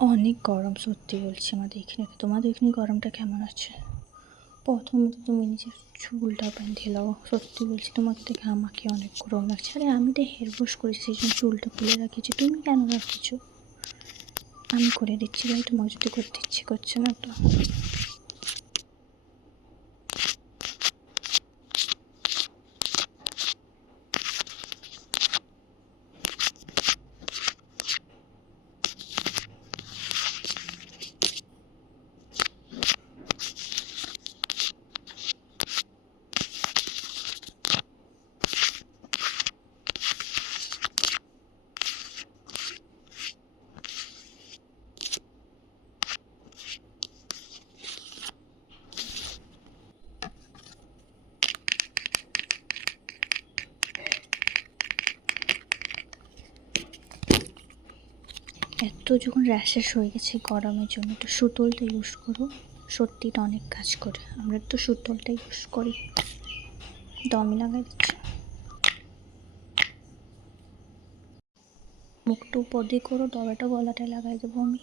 অনেক গরম, সত্যি বলছি। আমাদের এখানে, তোমাদের এখানে গরমটা কেমন আছে? প্রথমে তো তুমি নিজের চুলটা বেঁধে নাও, সত্যি বলছি তোমার থেকে আমাকে অনেক গরম লাগছে। আরে আমি তো হেয়ার ওয়াশ করেছি, সেই জন্য চুলটা খুলে রাখিয়েছি, তুমি কেন রাখিয়েছো? আমি করে দিচ্ছি ভাই, তোমার যদি করতে ইচ্ছে করছে না তো। এত যখন র্যাশেস হয়ে গেছে গরমের জন্য, তো সুতোলটা ইউজ করো, সত্যিটা অনেক কাজ করে। আমরা তো সুতোলটা ইউজ করি। দমই লাগাই দিচ্ছি, মুখটা উপর দিয়ে করো, তবেটা গলাটায় লাগাই দেবো আমি।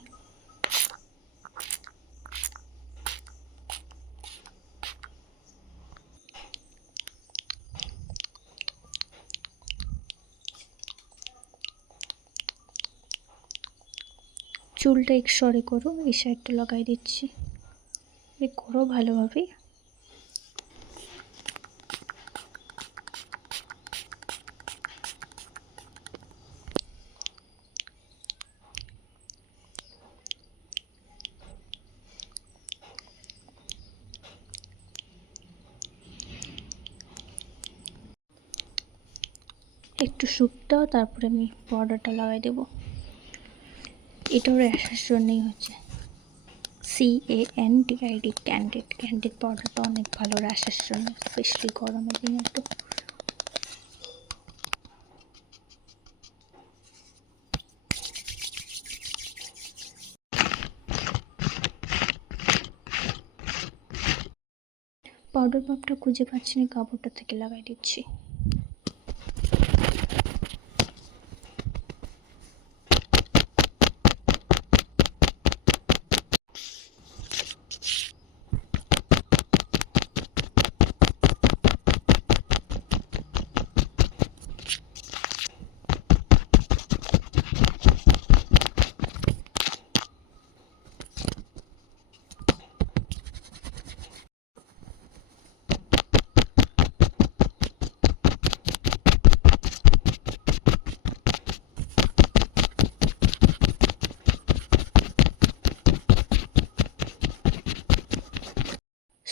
চুলটা একসরে করো, এই সাইডটা লাগাই দিচ্ছি, করো ভালোভাবে। একটু শুকতে, তারপরে আমি পাউডারটা লাগাই দেবো। এটাও র্যাশের জন্যই হচ্ছে, CANDID, ক্যান্ডিড পাউডারটা অনেক ভালো র্যাশের জন্য, স্পেশালি গরমের দিনে। একটু পাউডার পাপটা খুঁজে পাচ্ছি না, কাপড়টা থেকে লাগাই দিচ্ছি।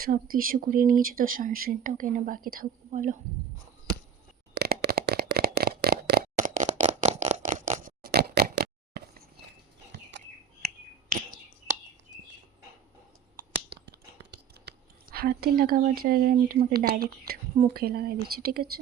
সব কিছু করে নিয়েছি, তো সানস্ক্রিনটাও কেন বাকি থাকবো বলো। হাতে লাগাবার জায়গায় আমি তোমাকে ডাইরেক্ট মুখে লাগাই দিচ্ছি, ঠিক আছে?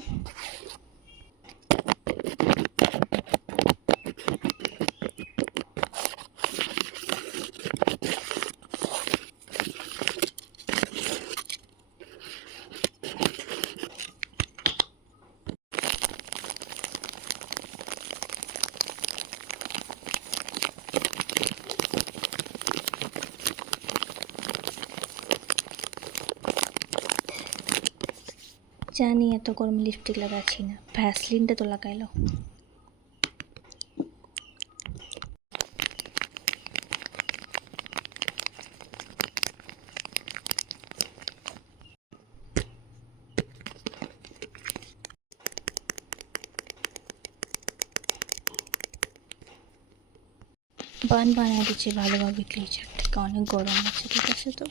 জানি এত গরমে লিপস্টিক লাগাচ্ছি না, ভ্যাসলিনটা তো লাগাইলো। বান বানিয়ে দিচ্ছি ভালোভাবে, ক্লিচার থেকে অনেক গরম আছে, ঠিক আছে? তো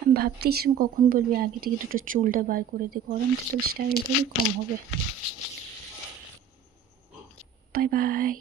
আমি ভাবতেছিলাম কখন বলবি আগে থেকে দুটো চুলটা বার করে দে, গরমটা তো স্টাইলটাই কম হবে। Bye bye.